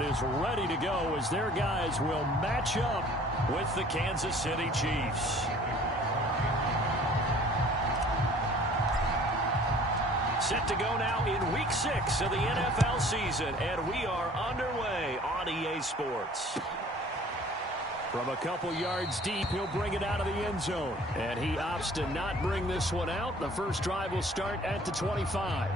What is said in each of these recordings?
crowd is ready to go as their guys will match up with the Kansas City Chiefs. Set to go now in Week 6 of the NFL season, and we are underway on EA Sports. From a couple yards deep, he'll bring it out of the end zone. And he opts to not bring this one out. The first drive will start at the 25.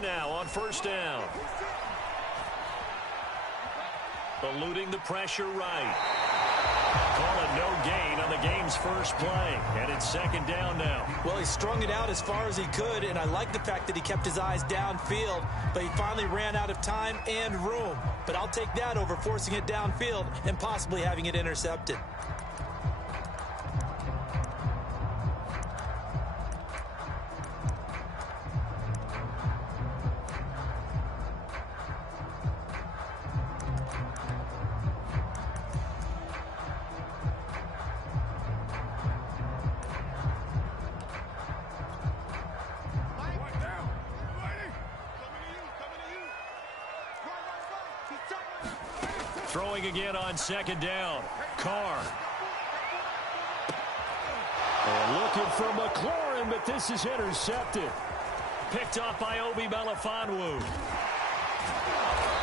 Now on first down. Eluding the pressure right. Call it no gain on the game's first play. And it's second down now. Well, he strung it out as far as he could, and I like the fact that he kept his eyes downfield, but he finally ran out of time and room. But I'll take that over forcing it downfield and possibly having it intercepted. Throwing again on second down. Carr. And looking for McLaurin, but this is intercepted. Picked off by Obi Melifonwu.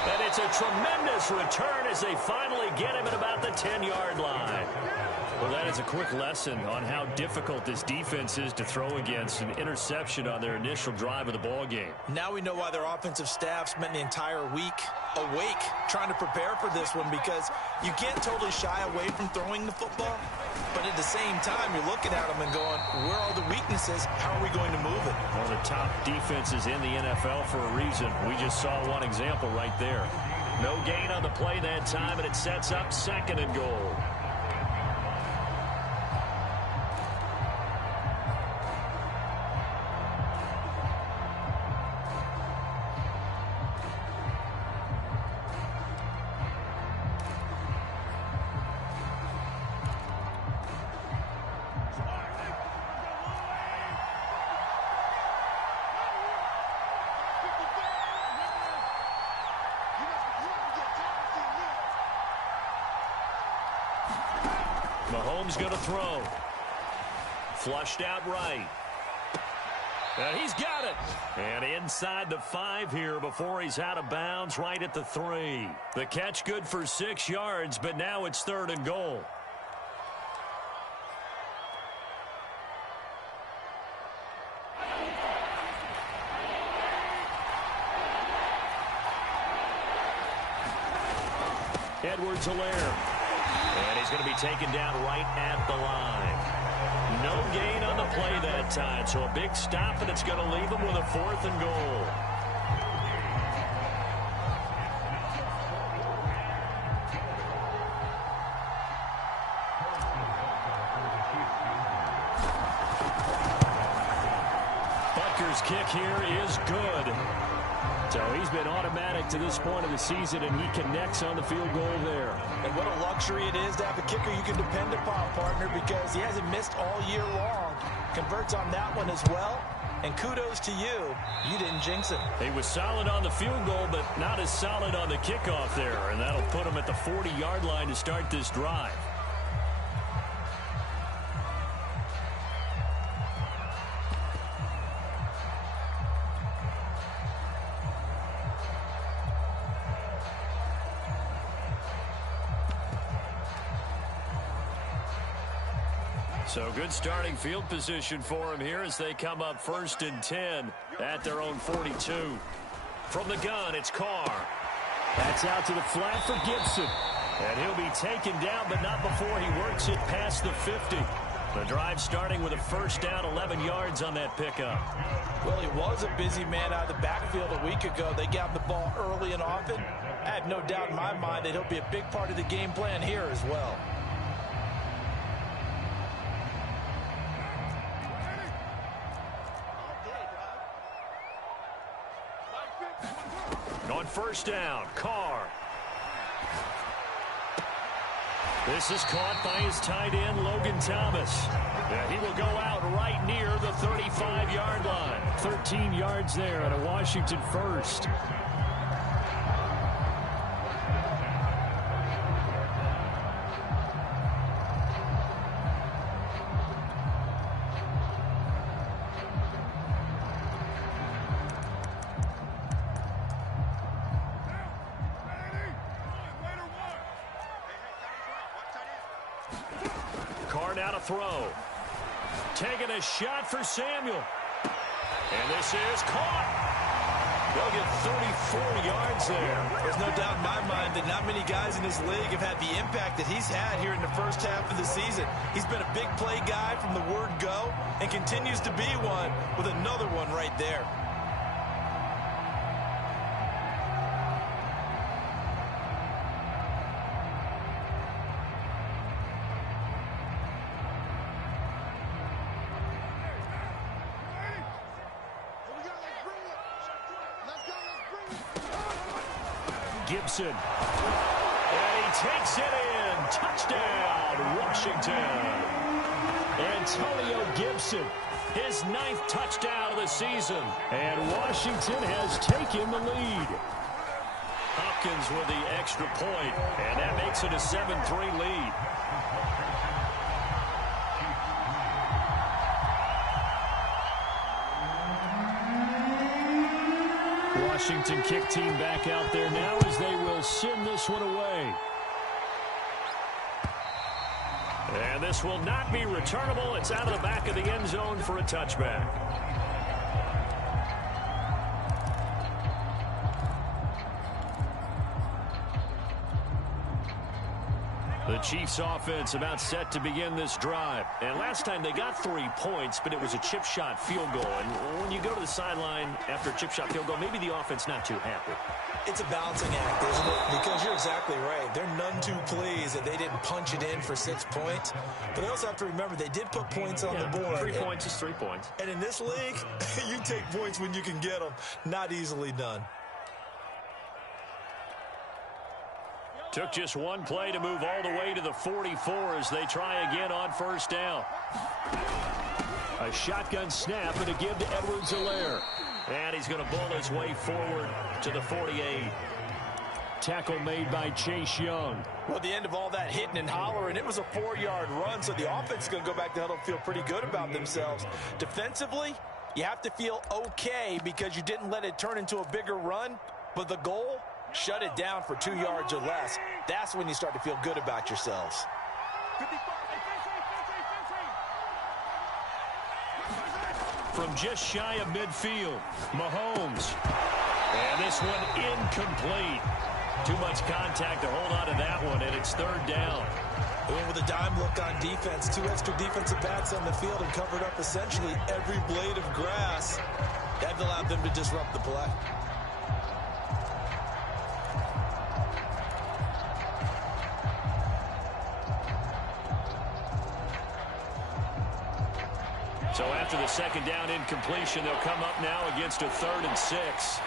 And it's a tremendous return as they finally get him at about the 10-yard line. Well, that is a quick lesson on how difficult this defense is to throw against. An interception on their initial drive of the ball game. Now we know why their offensive staff spent the entire week awake trying to prepare for this one, because you can't totally shy away from throwing the football, but at the same time you're looking at them and going, where are the weaknesses? How are we going to move it? One of the top defenses in the NFL for a reason. We just saw one example right there. No gain on the play that time, and it sets up second and goal. Mahomes going to throw. Flushed out right. And he's got it. And inside the 5 here before he's out of bounds right at the 3. The catch good for 6 yards, but now it's third and goal. Edwards-Helaire. And he's going to be taken down right at the line. No gain on the play that time, so a big stop, and it's going to leave him with a 4th and goal. Butker's kick here is good. So he's been automatic to this point of the season, and he connects on the field goal there. And what a luxury it is to have a kicker you can depend upon, partner, because he hasn't missed all year long. Converts on that one as well. And kudos to you. You didn't jinx him. He was solid on the field goal, but not as solid on the kickoff there. And that'll put him at the 40-yard line to start this drive. So good starting field position for him here as they come up 1st and 10 at their own 42. From the gun, it's Carr. That's out to the flat for Gibson. And he'll be taken down, but not before he works it past the 50. The drive starting with a first down, 11 yards on that pickup. Well, he was a busy man out of the backfield a week ago. They got the ball early and often. I have no doubt in my mind that he'll be a big part of the game plan here as well. On first down, Carr. This is caught by his tight end, Logan Thomas. He will go out right near the 35-yard line. 13 yards there at a Washington first. Carr now to throw. Taking a shot for Samuel. And this is caught. They'll get 34 yards there. There's no doubt in my mind that not many guys in this league have had the impact that he's had here in the first half of the season. He's been a big play guy from the word go and continues to be one with another one right there. Gibson. And he takes it in. Touchdown, Washington. Antonio Gibson, his 9th touchdown of the season. And Washington has taken the lead. Hopkins with the extra point, and that makes it a 7-3 lead. Washington kick team back out there now as they will send this one away. And this will not be returnable. It's out of the back of the end zone for a touchback. The Chiefs offense about set to begin this drive. And last time they got 3 points, but it was a chip shot field goal. And when you go to the sideline after a chip shot field goal, maybe the offense not too happy. It's a balancing act, isn't it? Because you're exactly right. They're none too pleased that they didn't punch it in for 6 points. But they also have to remember they did put points on the board. 3 points is 3 points. And in this league, you take points when you can get them. Not easily done. Took just one play to move all the way to the 44 as they try again on first down. A shotgun snap and a give to Edwards-Helaire. And he's going to bull his way forward to the 48. Tackle made by Chase Young. Well, at the end of all that hitting and hollering, it was a 4-yard run, so the offense is going to go back to huddle and feel pretty good about themselves. Defensively, you have to feel okay because you didn't let it turn into a bigger run, but the goal, shut it down for 2 yards or less. That's when you start to feel good about yourselves. From just shy of midfield, Mahomes. And this one incomplete. Too much contact to hold on to that one, and it's 3rd down. And with a dime look on defense, 2 extra defensive backs on the field and covered up essentially every blade of grass. That allowed them to disrupt the play. So after the 2nd down incompletion, they'll come up now against a 3rd and 6.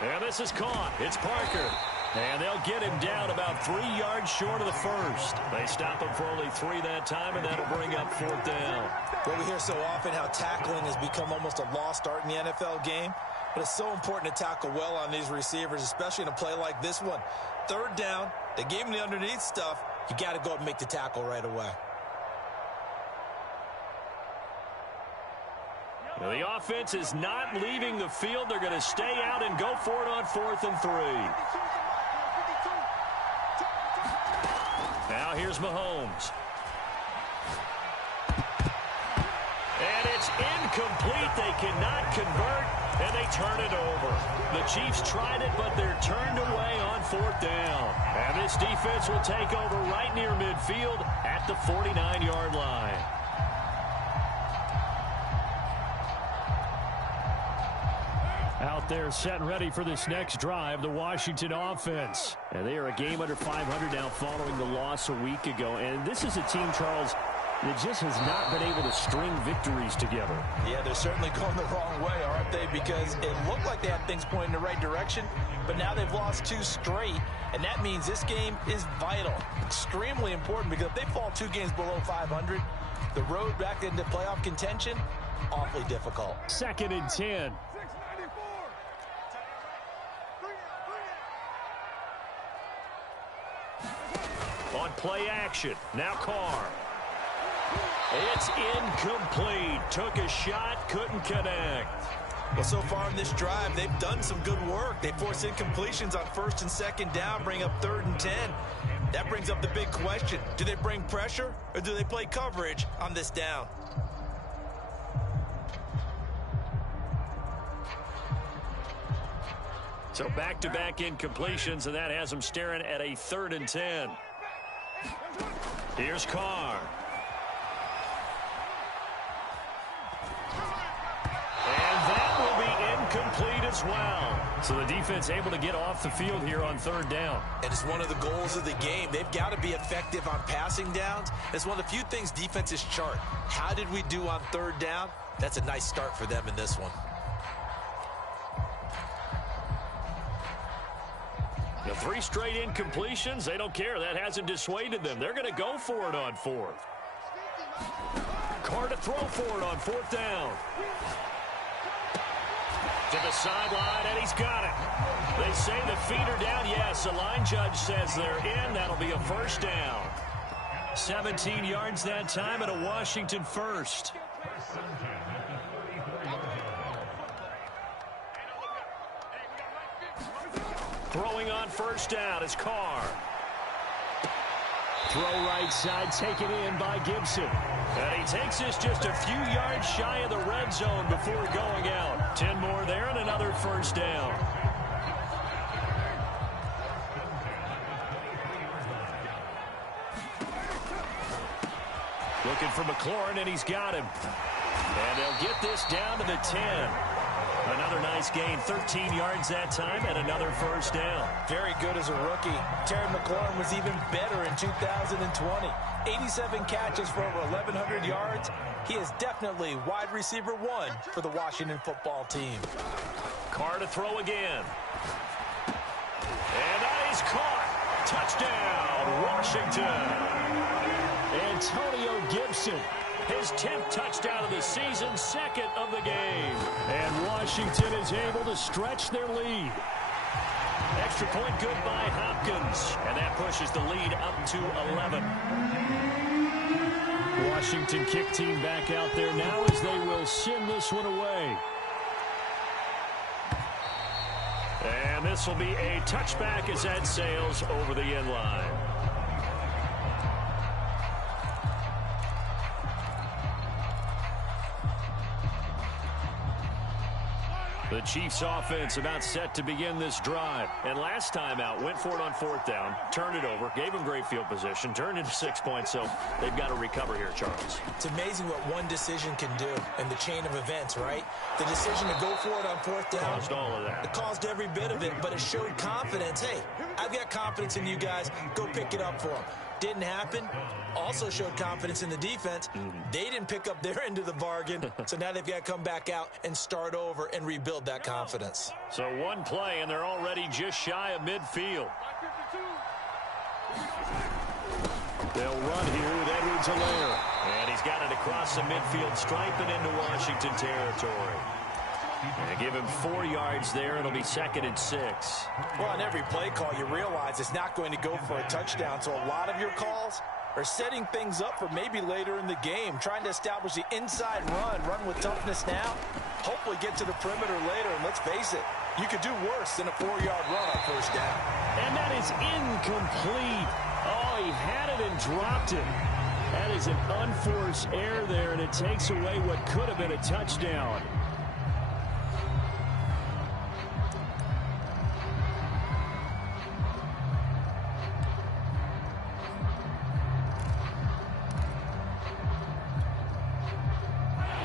And this is caught. It's Parker. And they'll get him down about 3 yards short of the first. They stop him for only 3 that time, and that'll bring up 4th down. Well, we hear so often how tackling has become almost a lost art in the NFL game. But it's so important to tackle well on these receivers, especially in a play like this one. 3rd down, they gave him the underneath stuff. You got to go up and make the tackle right away. Well, the offense is not leaving the field. They're going to stay out and go for it on 4th and 3. Now here's Mahomes. And it's incomplete. They cannot convert. And they turn it over. The Chiefs tried it, but they're turned away on 4th down. And this defense will take over right near midfield at the 49-yard line. Out there set and ready for this next drive, the Washington offense. And they are a game under 500 now following the loss a week ago. And this is a team, Charles, that just has not been able to string victories together. Yeah, they're certainly going the wrong way, aren't they? Because it looked like they had things pointing in the right direction, but now they've lost 2 straight, and that means this game is vital, extremely important, because if they fall 2 games below 500, the road back into playoff contention, awfully difficult. 2nd and 10. On play action, now Carr. It's incomplete. Took a shot, couldn't connect. Well, so far in this drive, they've done some good work. They force incompletions on 1st and 2nd down, bring up 3rd and 10. That brings up the big question. Do they bring pressure, or do they play coverage on this down? So back-to-back incompletions, and that has them staring at a 3rd and 10. Here's Carr. And that will be incomplete as well. So the defense able to get off the field here on 3rd down. And it's one of the goals of the game. They've got to be effective on passing downs. It's one of the few things defenses chart. How did we do on 3rd down? That's a nice start for them in this one. The 3 straight incompletions, they don't care. That hasn't dissuaded them. They're going to go for it on 4th. Carr to throw for it on 4th down. To the sideline, and he's got it. They say the feet are down. Yes, the line judge says they're in. That'll be a 1st down. 17 yards that time and a Washington 1st. Throwing on 1st down is Carr. Throw right side, taken in by Gibson. And he takes this just a few yards shy of the red zone before going out. 10 more there and another 1st down. Looking for McLaurin, and he's got him. And they'll get this down to the 10. Another nice gain, 13 yards that time, and another 1st down. Very good as a rookie. Terry McLaurin was even better in 2020. 87 catches for over 1,100 yards. He is definitely wide receiver 1 for the Washington football team. Carr to throw again. And that is caught. Touchdown, Washington. Antonio Gibson. His 10th touchdown of the season, 2nd of the game. And Washington is able to stretch their lead. Extra point good by Hopkins. And that pushes the lead up to 11. Washington kick team back out there now as they will send this one away. And this will be a touchback as that sails over the end line. The Chiefs offense about set to begin this drive. And last time out, went for it on 4th down, turned it over, gave them great field position, turned into 6 points, so they've got to recover here, Charles. It's amazing what one decision can do in the chain of events, right? The decision to go for it on 4th down. Caused all of that. It caused every bit of it, but it showed confidence. Hey, I've got confidence in you guys. Go pick it up for them. Didn't happen. Also showed confidence in the defense. They didn't pick up their end of the bargain, so now they've got to come back out and start over and rebuild that confidence. So one play, and they're already just shy of midfield. They'll run here with Edwards-Helaire. And he's got it across the midfield stripe and into Washington territory. And give him 4 yards there. It'll be 2nd and 6. Well, on every play call, you realize it's not going to go for a touchdown. So a lot of your calls are setting things up for maybe later in the game, trying to establish the inside run with toughness now, hopefully get to the perimeter later. And let's face it, you could do worse than a 4-yard run on 1st down. And that is incomplete. Oh, he had it and dropped it. That is an unforced error there, and it takes away what could have been a touchdown.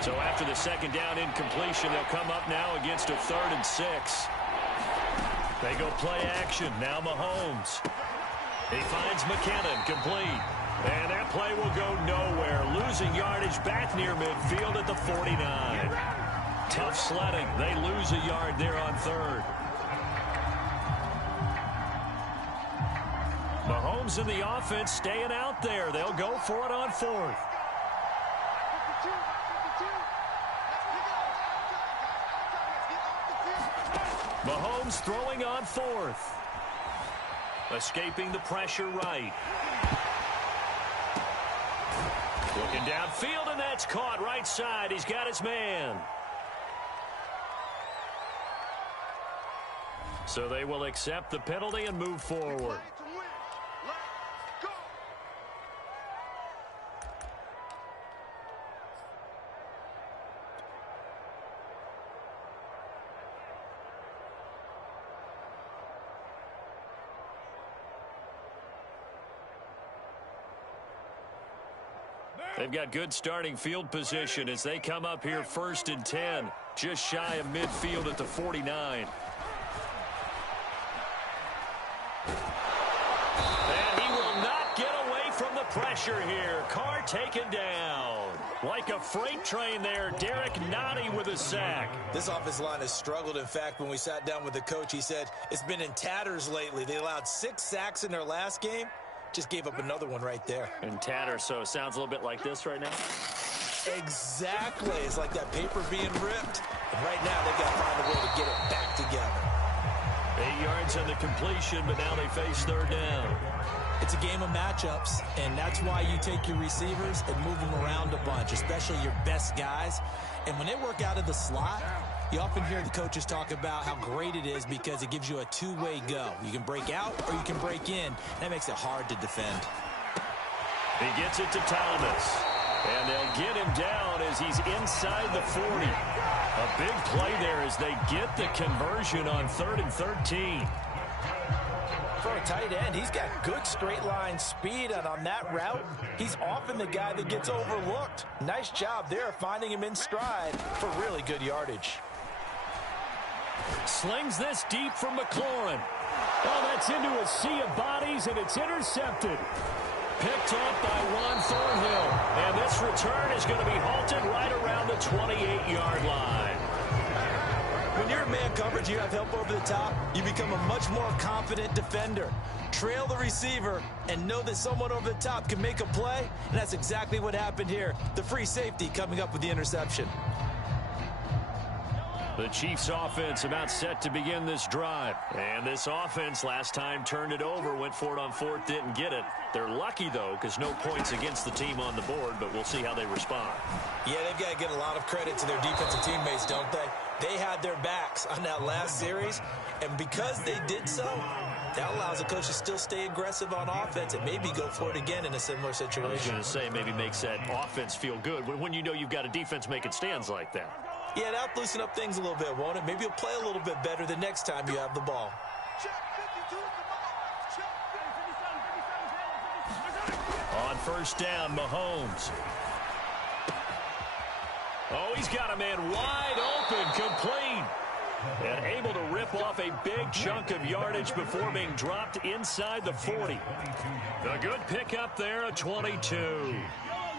So after the second down incompletion, they'll come up now against a 3rd and 6. They go play action. Now Mahomes. He finds McKinnon, complete. And that play will go nowhere. Losing yardage back near midfield at the 49. Tough sledding. They lose a yard there on 3rd. Mahomes and the offense staying out there. They'll go for it on 4th. Mahomes throwing on 4th. Escaping the pressure right. Looking downfield, and that's caught right side. He's got his man. So they will accept the penalty and move forward. They've got good starting field position as they come up here 1st and 10. Just shy of midfield at the 49. And he will not get away from the pressure here. Carr taken down. Like a freight train there, Derek Nottie with a sack. This offensive line has struggled. In fact, when we sat down with the coach, he said it's been in tatters lately. They allowed 6 sacks in their last game. Just gave up another one right there. In tatters, so it sounds a little bit like this right now. Exactly. It's like that paper being ripped. And right now, they've got to find a way to get it back together. 8 yards on the completion, but now they face 3rd down. It's a game of matchups, and that's why you take your receivers and move them around a bunch, especially your best guys. And when they work out of the slot, you often hear the coaches talk about how great it is because it gives you a two-way go. You can break out or you can break in. That makes it hard to defend. He gets it to Thomas. And they'll get him down as he's inside the 40. A big play there as they get the conversion on 3rd and 13. For a tight end, he's got good straight line speed, and on that route, he's often the guy that gets overlooked. Nice job there finding him in stride for really good yardage. Slings this deep from McLaurin. Oh, that's into a sea of bodies, and it's intercepted. Picked up by Juan Thornhill. And this return is going to be halted right around the 28-yard line. When you're in man coverage, you have help over the top, you become a much more confident defender. Trail the receiver and know that someone over the top can make a play, and that's exactly what happened here. The free safety coming up with the interception. The Chiefs offense about set to begin this drive. And this offense last time turned it over, went for it on 4th, didn't get it. They're lucky, though, because no points against the team on the board, but we'll see how they respond. Yeah, they've got to give a lot of credit to their defensive teammates, don't they? They had their backs on that last series, and because they did so, that allows the coach to still stay aggressive on offense and maybe go for it again in a similar situation. I was going to say, maybe makes that offense feel good when you know you've got a defense making stands like that. Yeah, that'll loosen up things a little bit, won't it? Maybe you'll play a little bit better the next time you have the ball. On 1st down, Mahomes. Oh, he's got a man wide open, complete. And able to rip off a big chunk of yardage before being dropped inside the 40. A good pickup there, a 22.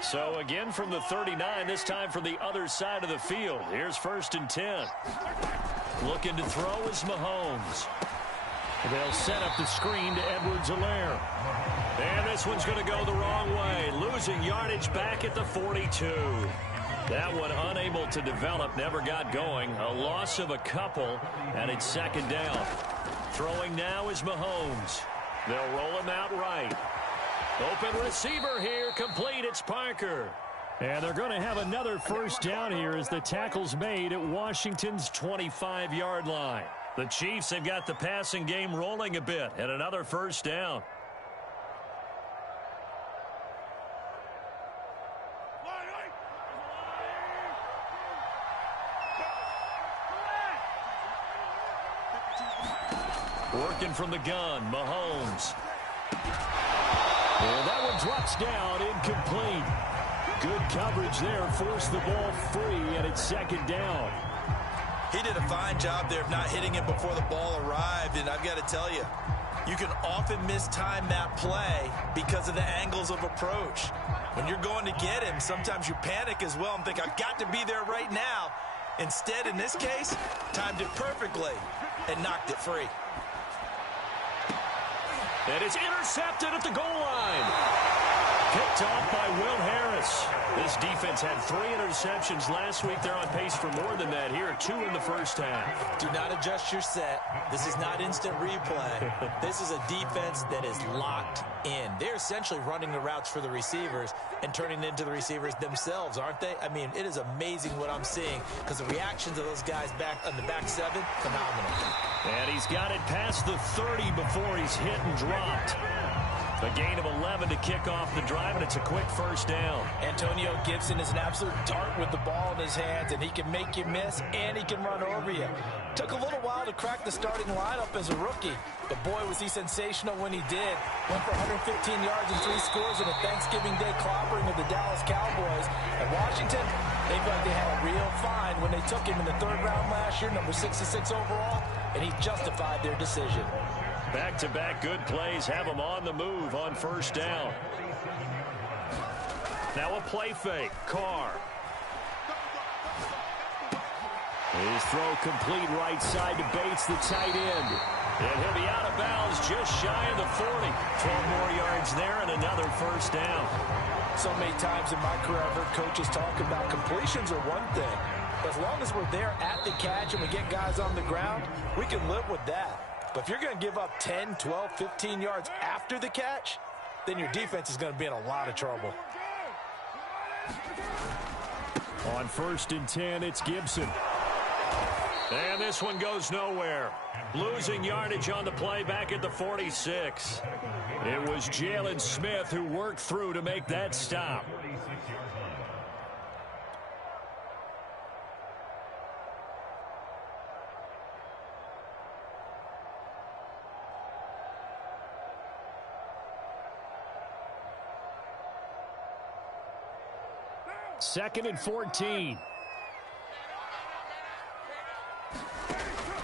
So again from the 39, this time from the other side of the field. Here's 1st and 10. Looking to throw is Mahomes. They'll set up the screen to Edwards-Helaire. And this one's going to go the wrong way. Losing yardage back at the 42. That one unable to develop, never got going. A loss of a couple, and it's 2nd down. Throwing now is Mahomes. They'll roll him out right. Open receiver here, complete, it's Parker. And they're going to have another 1st down here as the tackle's made at Washington's 25-yard line. The Chiefs have got the passing game rolling a bit, and another 1st down. Working from the gun, Mahomes. And that one drops down, incomplete. Good coverage there. Forced the ball free, and it's second down. He did a fine job there of not hitting it before the ball arrived, and I've got to tell you, you can often mistime that play because of the angles of approach. When you're going to get him, sometimes you panic as well and think, I've got to be there right now. Instead, in this case, timed it perfectly and knocked it free. And it's intercepted at the goal line. Picked off by Will Harris. This defense had 3 interceptions last week. They're on pace for more than that here. 2 in the first half. Do not adjust your set. This is not instant replay. This is a defense that is locked in. They're essentially running the routes for the receivers and turning it into the receivers themselves, aren't they? I mean, it is amazing what I'm seeing because the reactions of those guys back on the back 7, phenomenal. And he's got it past the 30 before he's hit and dropped. A gain of 11 to kick off the drive, and it's a quick first down. Antonio Gibson is an absolute dart with the ball in his hands, and he can make you miss, and he can run over you. Took a little while to crack the starting lineup as a rookie, but boy, was he sensational when he did. Went for 115 yards and 3 scores in a Thanksgiving Day clobbering of the Dallas Cowboys. And Washington, they felt like they had a real find when they took him in the 3rd round last year, number 66 overall, and he justified their decision. Back-to-back good plays have him on the move on first down. Now a play fake. Carr. His throw complete right side to Bates, the tight end. And he'll be out of bounds just shy of the 40. 12 more yards there and another first down. So many times in my career I've heard coaches talk about completions are one thing. As long as we're there at the catch and we get guys on the ground, we can live with that. But if you're going to give up 10, 12, 15 yards after the catch, then your defense is going to be in a lot of trouble. On 1st and 10, it's Gibson. And this one goes nowhere. Losing yardage on the play back at the 46. It was Jalen Smith who worked through to make that stop. Second and 14.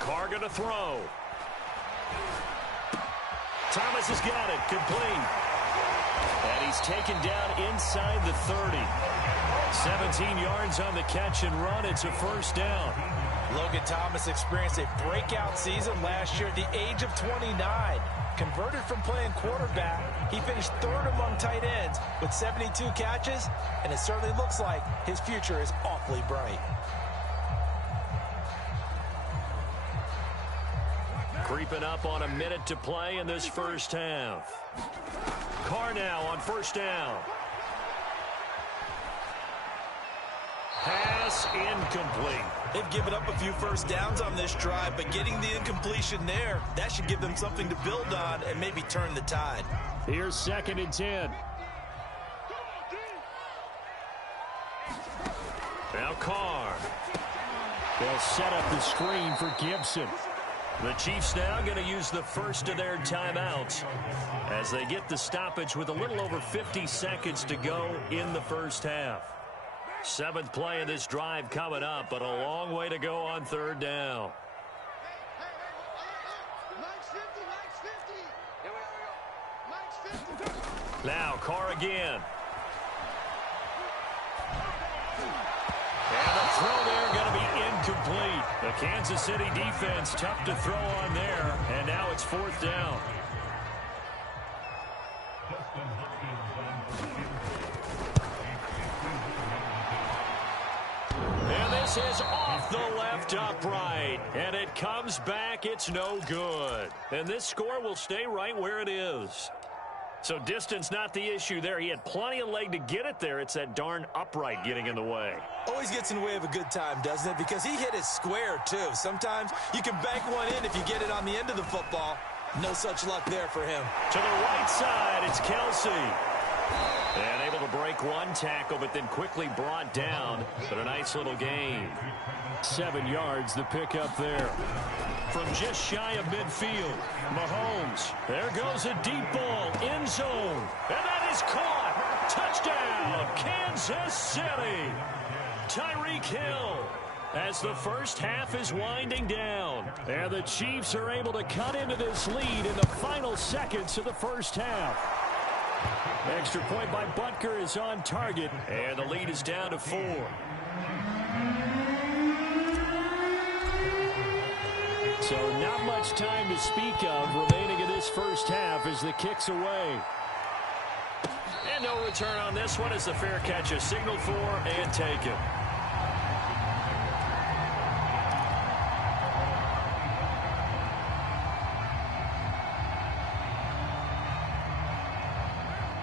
Carr going to throw. Thomas has got it. Complete. And he's taken down inside the 30. 17 yards on the catch and run. It's a first down. Logan Thomas experienced a breakout season last year at the age of 29. Converted from playing quarterback, he finished 3rd among tight ends with 72 catches, and it certainly looks like his future is awfully bright. Creeping up on a minute to play in this first half. Carr now on first down. Pass incomplete. They've given up a few first downs on this drive, but getting the incompletion there, that should give them something to build on and maybe turn the tide. Here's 2nd and 10. Now Carr. They'll set up the screen for Gibson. The Chiefs now going to use the first of their timeouts as they get the stoppage with a little over 50 seconds to go in the first half. 7th play of this drive coming up, but a long way to go on 3rd down. Now Carr again. And the throw there going to be incomplete. The Kansas City defense tough to throw on there, and now it's 4th down. And this is off the left upright, and it comes back. It's no good. And this score will stay right where it is. So distance not the issue there. He had plenty of leg to get it there. It's that darn upright getting in the way. Always gets in the way of a good time, doesn't it? Because he hit it square, too. Sometimes you can bank one in if you get it on the end of the football. No such luck there for him. To the right side, it's Kelsey. And able to break one tackle, but then quickly brought down. But a nice little gain. 7 yards, the pickup there. From just shy of midfield, Mahomes. There goes a deep ball, end zone. And that is caught. Touchdown, Kansas City. Tyreek Hill as the first half is winding down. And the Chiefs are able to cut into this lead in the final seconds of the first half. Extra point by Butker is on target, and the lead is down to 4. So not much time to speak of remaining in this first half as the kick's away. And no return on this one as the fair catch is signaled for and taken.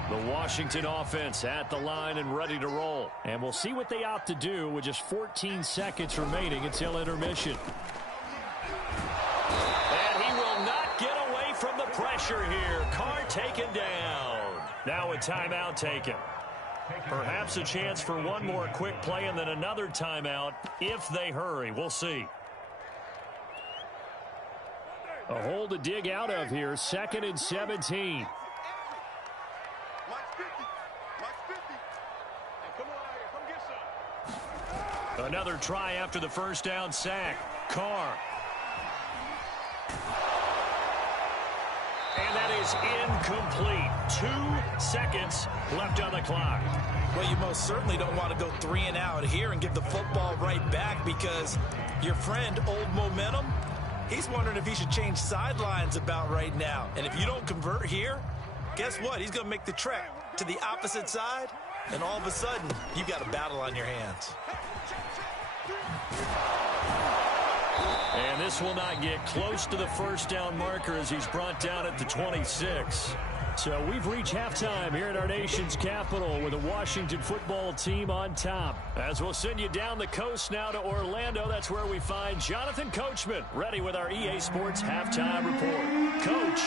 The Washington offense at the line and ready to roll. And we'll see what they opt to do with just 14 seconds remaining until intermission. And he will not get away from the pressure here. Carr taken down. Now a timeout taken. Perhaps a chance for one more quick play and then another timeout if they hurry. We'll see. A hole to dig out of here. 2nd and 17. Another try after the first down sack. Carr. And that is incomplete. 2 seconds left on the clock. Well, you most certainly don't want to go 3 and out here and give the football right back because your friend, Old Momentum, he's wondering if he should change sidelines about right now. And if you don't convert here, guess what? He's going to make the trek to the opposite side, and all of a sudden, you've got a battle on your hands. And this will not get close to the first down marker as he's brought down at the 26. So we've reached halftime here at our nation's capital with the Washington football team on top. As we'll send you down the coast now to Orlando, that's where we find Jonathan Coachman ready with our EA Sports halftime report. Coach,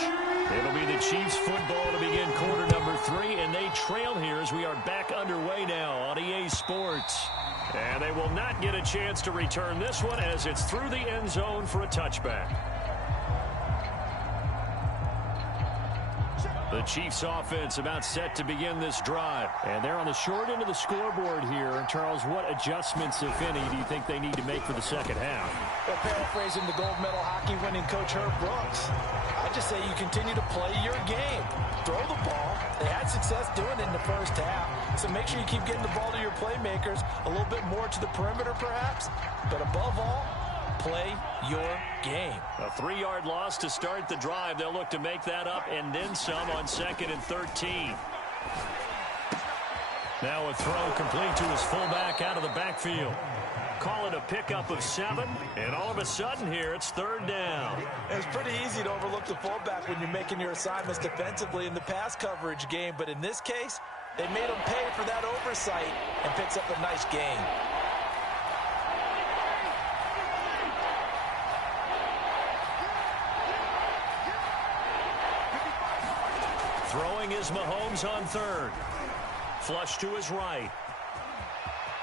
it'll be the Chiefs football to begin quarter number 3, and they trail here as we are back underway now on EA Sports. And they will not get a chance to return this one as it's through the end zone for a touchback. The Chiefs offense about set to begin this drive. And they're on the short end of the scoreboard here. And Charles, what adjustments, if any, do you think they need to make for the second half? Well, paraphrasing the gold medal hockey winning coach Herb Brooks, I just say you continue to play your game. Throw the ball. They had success doing it in the first half. So make sure you keep getting the ball to your playmakers, a little bit more to the perimeter perhaps. But above all, play your game. A 3-yard loss to start the drive. They'll look to make that up and then some on 2nd and 13. Now a throw complete to his fullback out of the backfield. Call it a pickup of 7, and all of a sudden here it's 3rd down. It's pretty easy to overlook the fullback when you're making your assignments defensively in the pass coverage game, but in this case, they made him pay for that oversight and picks up a nice gain. Throwing is Mahomes on 3rd. Flush to his right.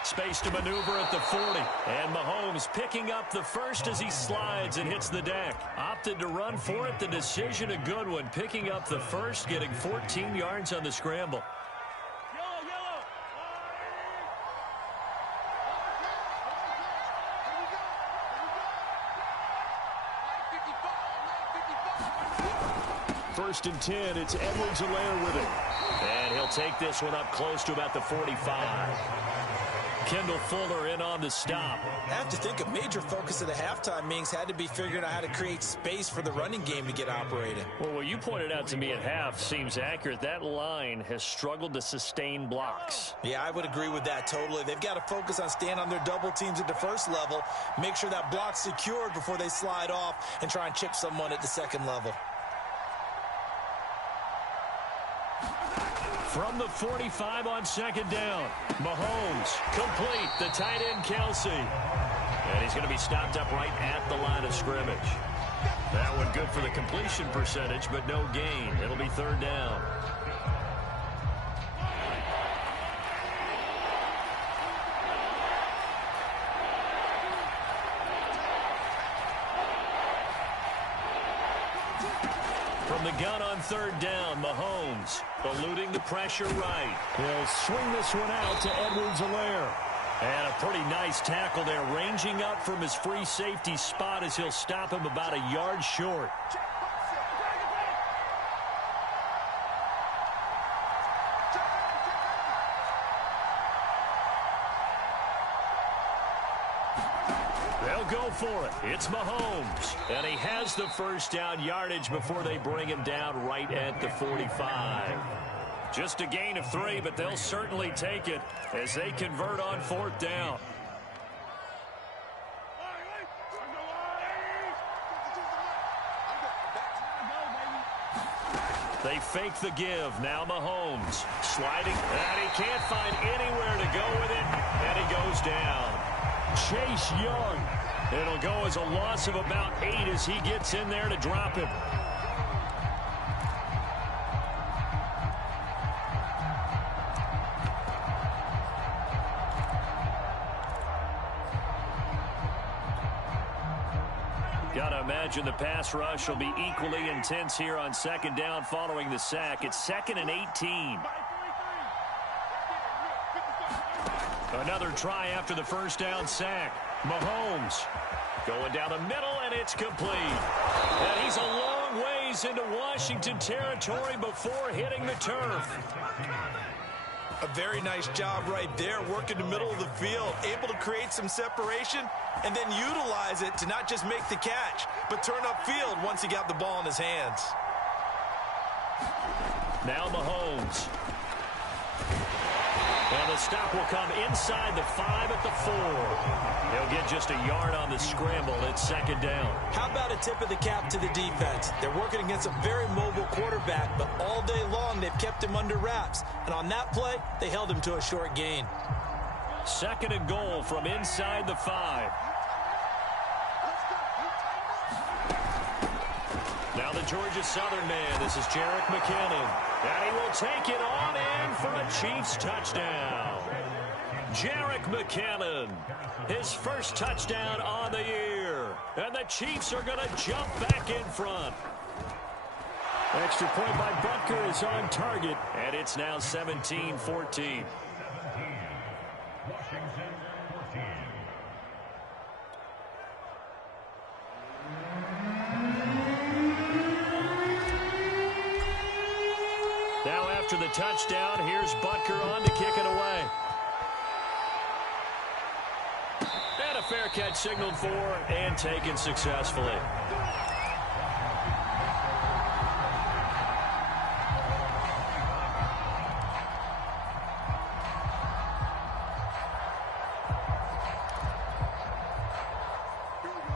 Space to maneuver at the 40. And Mahomes picking up the first as he slides and hits the deck. Opted to run for it. The decision a good one. Picking up the first, getting 14 yards on the scramble. First and 10, it's Edwards-Helaire with it. And he'll take this one up close to about the 45. Kendall Fuller in on the stop. I have to think a major focus of the halftime meetings had to be figuring out how to create space for the running game to get operating. Well, what you pointed out to me at half seems accurate. That line has struggled to sustain blocks. Yeah, I would agree with that totally. They've got to focus on staying on their double teams at the first level, make sure that block's secured before they slide off and try and chip someone at the second level. From the 45 on 2nd down. Mahomes complete. The tight end, Kelsey. And he's going to be stopped up right at the line of scrimmage. That one good for the completion percentage, but no gain. It'll be 3rd down. From the gun on third down, Mahomes eluding the pressure right. He'll swing this one out to Edwards-Helaire. And a pretty nice tackle there, ranging up from his free safety spot as he'll stop him about a yard short. They'll go for it. It's Mahomes. And he has the first down yardage before they bring him down right at the 45. Just a gain of 3, but they'll certainly take it as they convert on fourth down. They fake the give. Now Mahomes sliding, and he can't find anywhere to go with it, and he goes down. Chase Young. It'll go as a loss of about 8 as he gets in there to drop him. Got to imagine the pass rush will be equally intense here on second down following the sack. It's 2nd and 18. Another try after the first down sack. Mahomes going down the middle, and it's complete. And he's a long ways into Washington territory before hitting the turf. A very nice job right there, working the middle of the field, able to create some separation and then utilize it to not just make the catch, but turn upfield once he got the ball in his hands. Now Mahomes. And the stop will come inside the 5 at the 4. He'll get just a yard on the scramble. It's second down. How about a tip of the cap to the defense? They're working against a very mobile quarterback, but all day long they've kept him under wraps. And on that play, they held him to a short gain. 2nd and goal from inside the 5. Now the Georgia Southern man. This is Jerick McKinnon. And he will take it on in for a Chiefs touchdown. Jerick McKinnon, his first touchdown on the year. And the Chiefs are going to jump back in front. Extra point by Butker is on target. And it's now 17-14. Now after the touchdown, here's Butker on to kick it away. And a fair catch signaled for and taken successfully.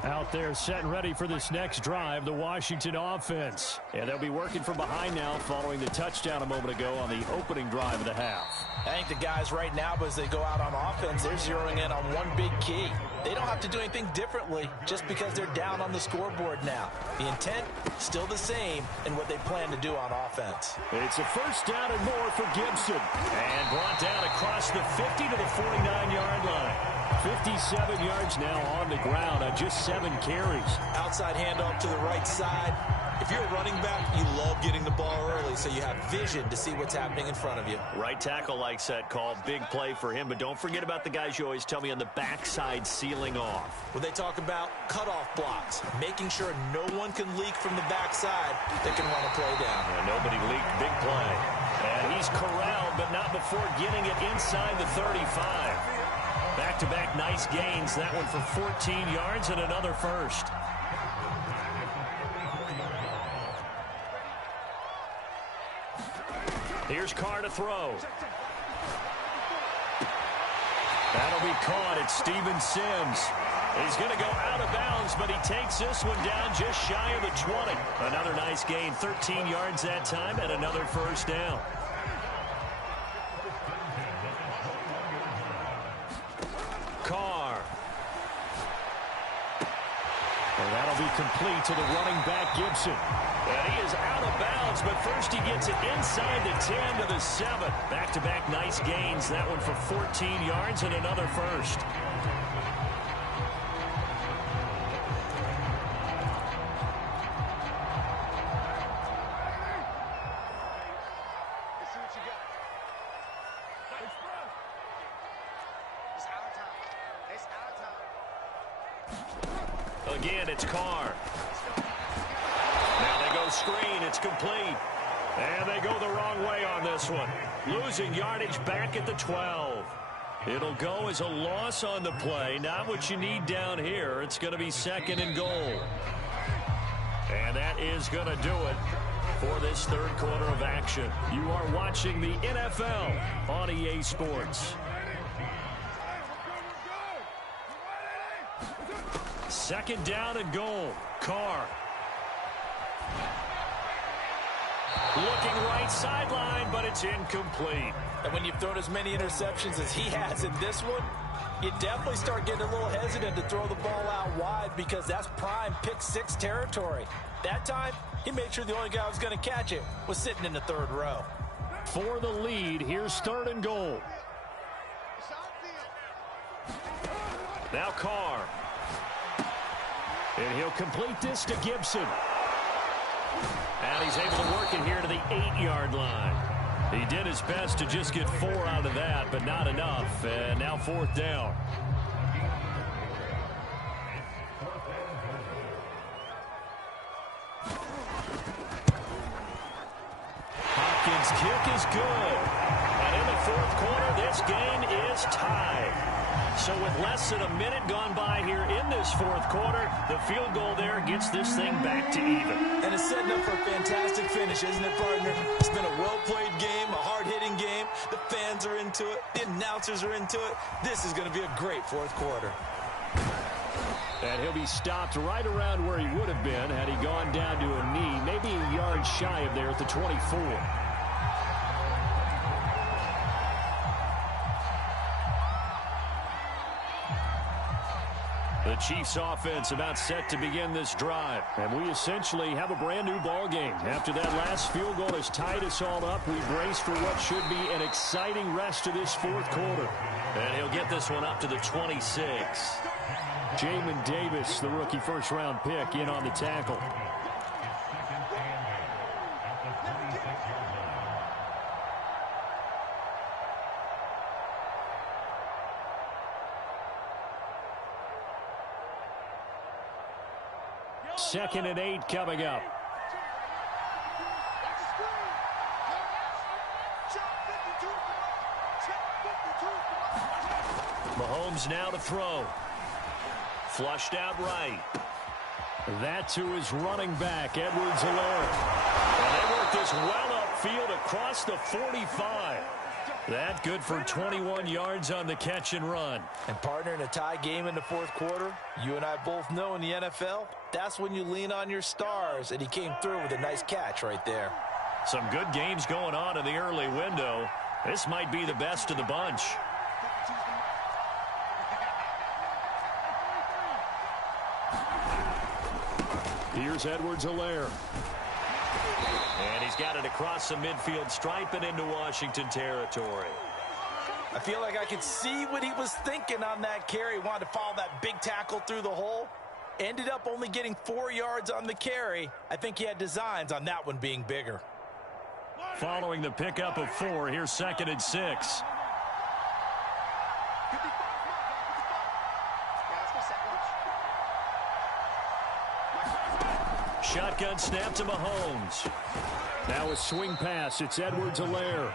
Out there set and ready for this next drive, the Washington offense. And they'll be working from behind now following the touchdown a moment ago on the opening drive of the half. I think the guys right now, as they go out on offense, they're zeroing in on one big key. They don't have to do anything differently just because they're down on the scoreboard now. The intent, still the same in what they plan to do on offense. It's a first down and more for Gibson. And brought down across the 50 to the 49-yard line. 57 yards now on the ground on just 7 carries. Outside handoff to the right side. If you're a running back, you love getting the ball early so you have vision to see what's happening in front of you. Right tackle likes that call. Big play for him. But don't forget about the guys you always tell me on the backside sealing off. When they talk about cutoff blocks, making sure no one can leak from the backside that can run a play down. And nobody leaked. Big play. And he's corralled, but not before getting it inside the 35. Back-to-back nice gains. That one for 14 yards and another first. Here's Carr to throw. That'll be caught. It's Steven Sims. He's going to go out of bounds, but he takes this one down just shy of the 20. Another nice gain, 13 yards that time, and another first down. Carr. And that'll be complete to the running back, Gibson. And he is out of bounds, but first he gets it inside the 10 to the 7. Back-to-back nice gains. That one for 14 yards and another first. Again, it's Carr. Now they go screen. It's complete. And they go the wrong way on this one. Losing yardage back at the 12. It'll go as a loss on the play. Not what you need down here. It's going to be 2nd and goal. And that is going to do it for this third quarter of action. You are watching the NFL on EA Sports. 2nd down and goal. Carr. Looking right sideline, but it's incomplete. And when you've thrown as many interceptions as he has in this one, you definitely start getting a little hesitant to throw the ball out wide because that's prime pick-6 territory. That time, he made sure the only guy who was going to catch it was sitting in the 3rd row. For the lead, here's 3rd and goal. Now Carr. And he'll complete this to Gibson. And he's able to work it here to the 8-yard line. He did his best to just get 4 out of that, but not enough. And now 4th down. Hopkins' kick is good. And in the 4th quarter, this game is tied. So with less than a minute gone by here in this 4th quarter, the field goal there gets this thing back to even. And it's setting up for a fantastic finish, isn't it, partner? It's been a well-played game, a hard-hitting game. The fans are into it. The announcers are into it. This is going to be a great 4th quarter. And he'll be stopped right around where he would have been had he gone down to a knee, maybe a yard shy of there at the 24. The Chiefs offense about set to begin this drive. And we essentially have a brand new ball game. After that last field goal has tied us all up, we brace for what should be an exciting rest of this 4th quarter. And he'll get this one up to the 26. Jamin Davis, the rookie 1st-round pick, in on the tackle. Second and 8 coming up. Mahomes now to throw. Flushed out right. That to his running back, Edwards-Helaire. And they work this well upfield across the 45. That good for 21 yards on the catch and run. And partner, in a tie game in the 4th quarter, you and I both know in the NFL, that's when you lean on your stars, and he came through with a nice catch right there. Some good games going on in the early window. This might be the best of the bunch. Here's Edwards-Helaire. And he's got it across the midfield stripe and into Washington territory. I feel like I could see what he was thinking on that carry. Wanted to follow that big tackle through the hole. Ended up only getting 4 yards on the carry. I think he had designs on that one being bigger. Following the pickup of 4, here's 2nd and 6. Shotgun snap to Mahomes. Now a swing pass. It's Edwards-Helaire.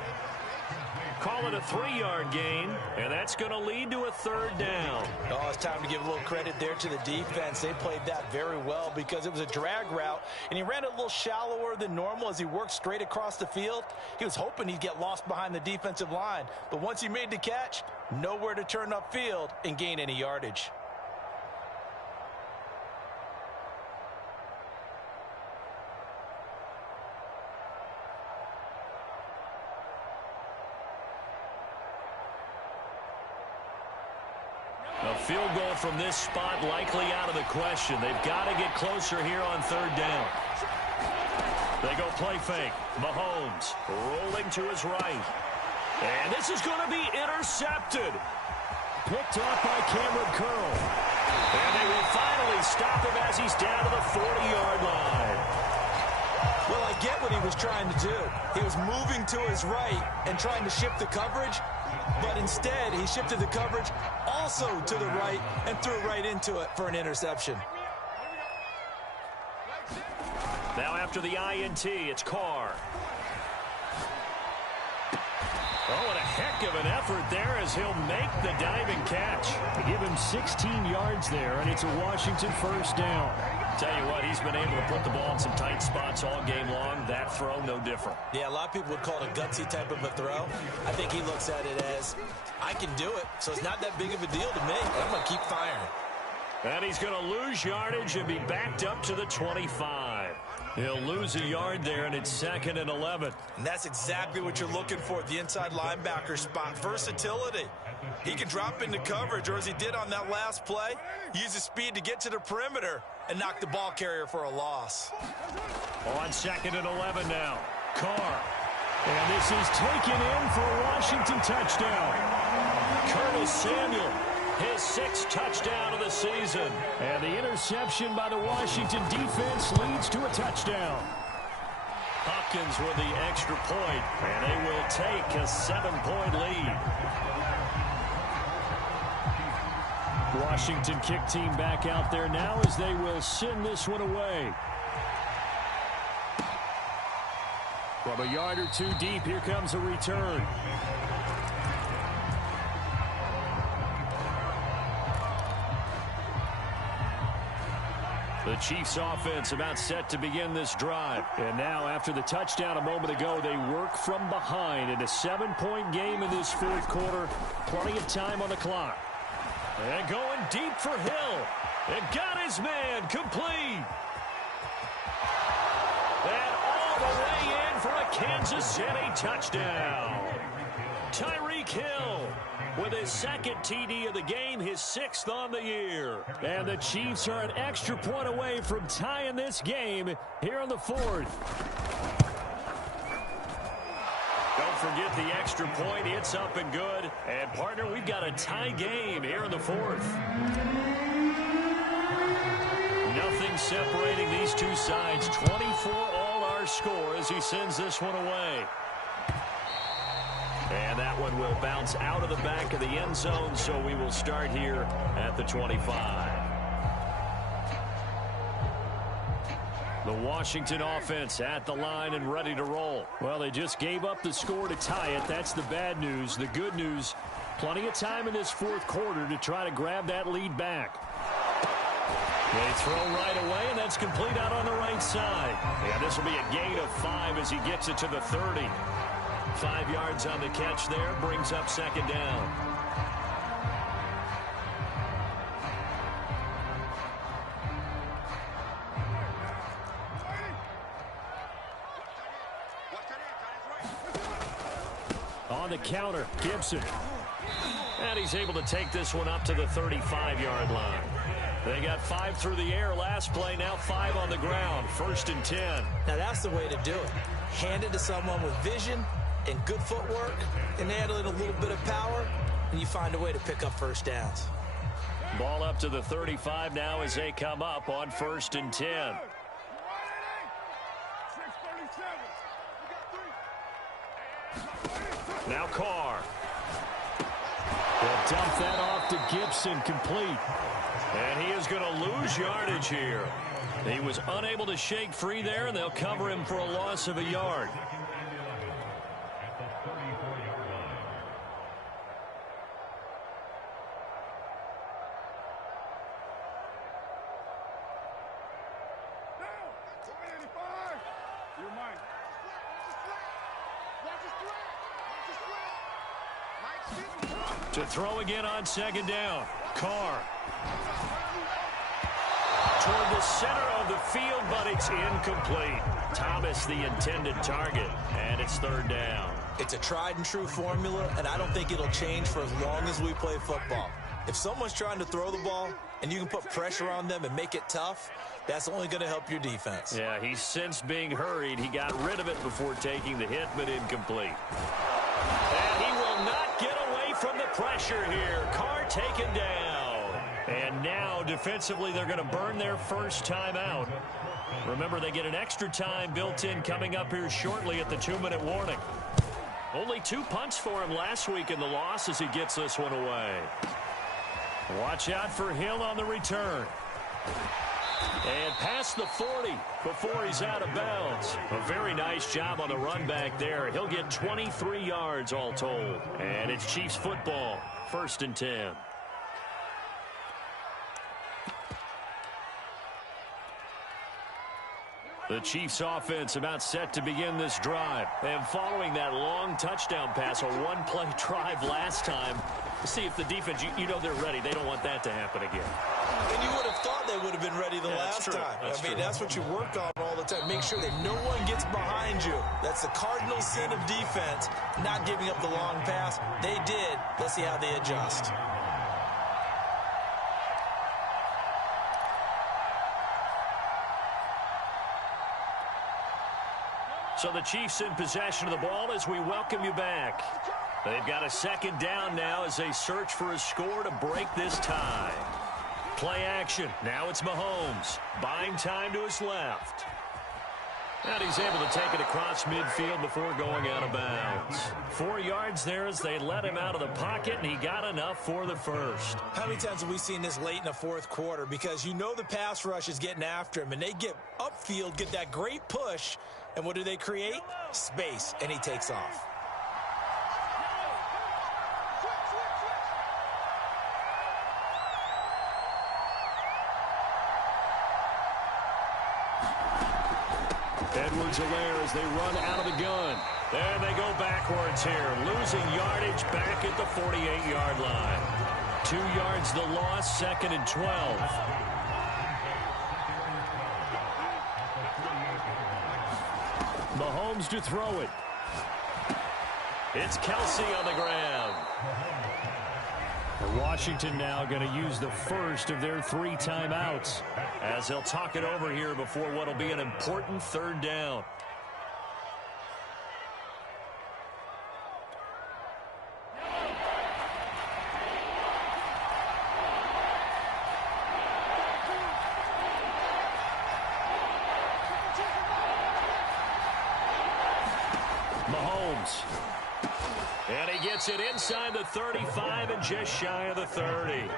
Call it a 3-yard gain, and that's going to lead to a 3rd down. Oh, it's time to give a little credit there to the defense. They played that very well because it was a drag route, and he ran it a little shallower than normal as he worked straight across the field. He was hoping he'd get lost behind the defensive line, but once he made the catch, nowhere to turn upfield and gain any yardage. A field goal from this spot likely out of the question. They've got to get closer here on 3rd down. They go play fake. Mahomes rolling to his right. And this is going to be intercepted. Picked off by Cameron Curl. And they will finally stop him as he's down to the 40-yard line. Well, I get what he was trying to do. He was moving to his right and trying to shift the coverage, but instead he shifted the coverage also to the right and threw right into it for an interception. Now after the INT, it's Carr. Oh, and a heck of an effort there as he'll make the diving catch. They give him 16 yards there, and it's a Washington first down. Tell you what, he's been able to put the ball in some tight spots all game long. That throw, no different. Yeah, a lot of people would call it a gutsy type of a throw. I think he looks at it as, I can do it, so it's not that big of a deal to me. I'm going to keep firing. And he's going to lose yardage and be backed up to the 25. He'll lose a yard there, and it's 2nd and 11. And that's exactly what you're looking for at the inside linebacker spot, versatility. He can drop into coverage, or as he did on that last play, use his speed to get to the perimeter and knock the ball carrier for a loss. On 2nd and 11 now, Carr. And this is taken in for a Washington touchdown. Curtis Samuel, his 6th touchdown of the season. And the interception by the Washington defense leads to a touchdown. Hopkins with the extra point, and they will take a 7-point lead. Washington kick team back out there now as they will send this one away. From a yard or two deep, here comes a return. The Chiefs offense about set to begin this drive. And now after the touchdown a moment ago, they work from behind in a 7-point game in this fourth quarter. Plenty of time on the clock. And going deep for Hill. And got his man complete. And all the way in for a Kansas City touchdown. Tyreek Hill with his 2nd TD of the game, his 6th on the year. And the Chiefs are an extra point away from tying this game here in the 4th. Don't forget the extra point. It's up and good. And, partner, we've got a tie game here in the 4th. Nothing separating these two sides. 24 all our score as he sends this one away. And that one will bounce out of the back of the end zone, so we will start here at the 25. The Washington offense at the line and ready to roll. Well, they just gave up the score to tie it. That's the bad news. The good news, plenty of time in this fourth quarter to try to grab that lead back. They throw right away, and that's complete out on the right side. Yeah, this will be a gain of 5 as he gets it to the 30. 5 yards on the catch there, brings up 2nd down. On the counter, Gibson. And he's able to take this one up to the 35-yard line. They got 5 through the air last play, now 5 on the ground. 1st and 10. Now that's the way to do it. Hand it to someone with vision and good footwork, and add in a little bit of power, and you find a way to pick up first downs. Ball up to the 35 now as they come up on 1st and 10. Now Carr. They'll dump that off to Gibson, complete. And he is going to lose yardage here. He was unable to shake free there, and they'll cover him for a loss of a yard. To throw again on 2nd down. Carr. Toward the center of the field, but it's incomplete. Thomas, the intended target, and it's 3rd down. It's a tried and true formula, and I don't think it'll change for as long as we play football. If someone's trying to throw the ball and you can put pressure on them and make it tough, that's only going to help your defense. Yeah, he's since being hurried. He got rid of it before taking the hit, but incomplete. And he will not get away from the pressure here. Carr taken down. And now, defensively, they're going to burn their first time out. Remember, they get an extra time built in coming up here shortly at the 2-minute warning. Only 2 punts for him last week in the loss as he gets this one away. Watch out for Hill on the return. And past the 40 before he's out of bounds. A very nice job on the run back there. He'll get 23 yards all told. And it's Chiefs football, 1st and 10. The Chiefs offense about set to begin this drive. And following that long touchdown pass, a one-play drive last time, see if the defense, you know they're ready. They don't want that to happen again. And you would have thought they would have been ready the last time. That's what you work on all the time. Make sure that no one gets behind you. That's the cardinal sin of defense, not giving up the long pass. They did. Let's see how they adjust. So the Chiefs in possession of the ball as we welcome you back. They've got a 2nd down now as they search for a score to break this tie. Play action. Now it's Mahomes. Buying time to his left. And he's able to take it across midfield before going out of bounds. 4 yards there as they let him out of the pocket, and he got enough for the first. How many times have we seen this late in the 4th quarter? Because you know the pass rush is getting after him, and they get upfield, get that great push, and what do they create? Space, and he takes off. Edwards-Helaire as they run out of the gun. And they go backwards here, losing yardage back at the 48-yard line. 2 yards the loss, 2nd and 12. Mahomes to throw it. It's Kelsey on the ground. And Washington now going to use the first of their 3 timeouts. As they'll talk it over here before what will be an important 3rd down. Mahomes. And he gets it inside the 35 and just shy of the 30.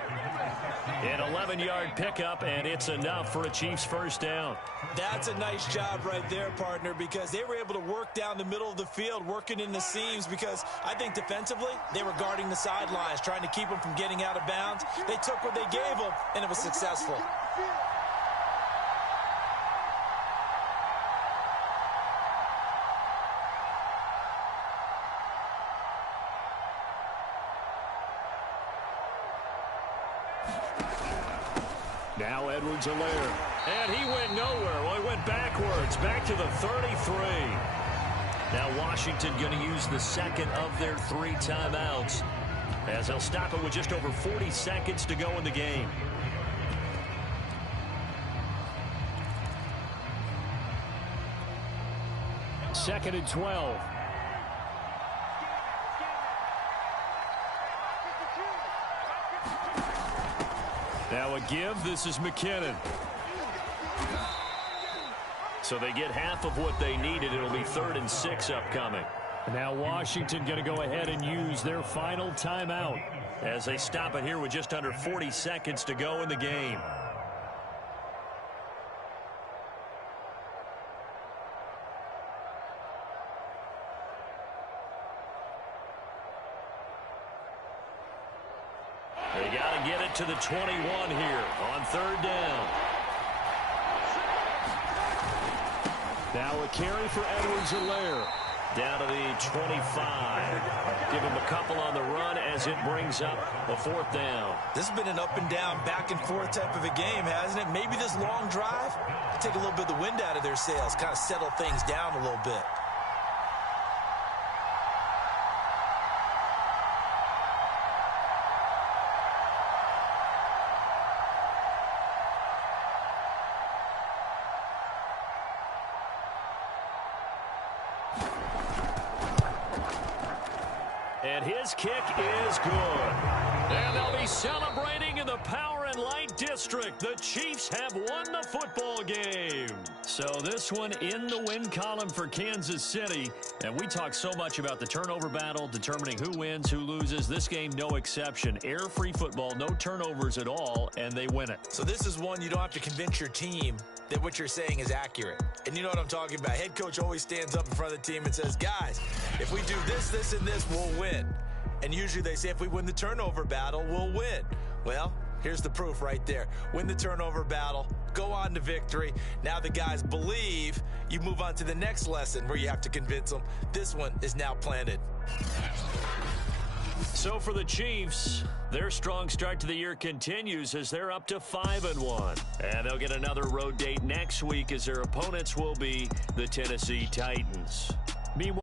An 11-yard pickup, and it's enough for a Chiefs 1st down. That's a nice job right there, partner, because they were able to work down the middle of the field, working in the seams, because I think defensively they were guarding the sidelines, trying to keep them from getting out of bounds. They took what they gave them, and it was successful. Now Edwards-Helaire. And he went nowhere. Well, he went backwards, back to the 33. Now Washington going to use the 2nd of their 3 timeouts as they'll stop it with just over 40 seconds to go in the game. Second and 12. Now a give. This is McKinnon. So they get half of what they needed. It'll be 3rd and 6 upcoming. Now Washington going to go ahead and use their final timeout as they stop it here with just under 40 seconds to go in the game. They got to get it to the 21 here on 3rd down. Now a carry for Edwards-Helaire. Down to the 25. Give him a couple on the run as it brings up a 4th down. This has been an up and down, back and forth type of a game, hasn't it? Maybe this long drive take a little bit of the wind out of their sails, kind of settle things down a little bit. And his kick is good. And they'll be celebrating in the Power and Light District. The Chiefs have won the football game. So this one in the win column for Kansas City. And we talk so much about the turnover battle, determining who wins, who loses. This game, no exception. Air-free football, no turnovers at all, and they win it. So this is one you don't have to convince your team that what you're saying is accurate. And you know what I'm talking about. Head coach always stands up in front of the team and says, guys, if we do this, this, and this, we'll win. And usually they say if we win the turnover battle, we'll win. Well, here's the proof right there. Win the turnover battle, go on to victory. Now the guys believe. You move on to the next lesson where you have to convince them. This one is now planted. So for the Chiefs, their strong start to the year continues as they're up to 5-1. And they'll get another road date next week as their opponents will be the Tennessee Titans. Meanwhile,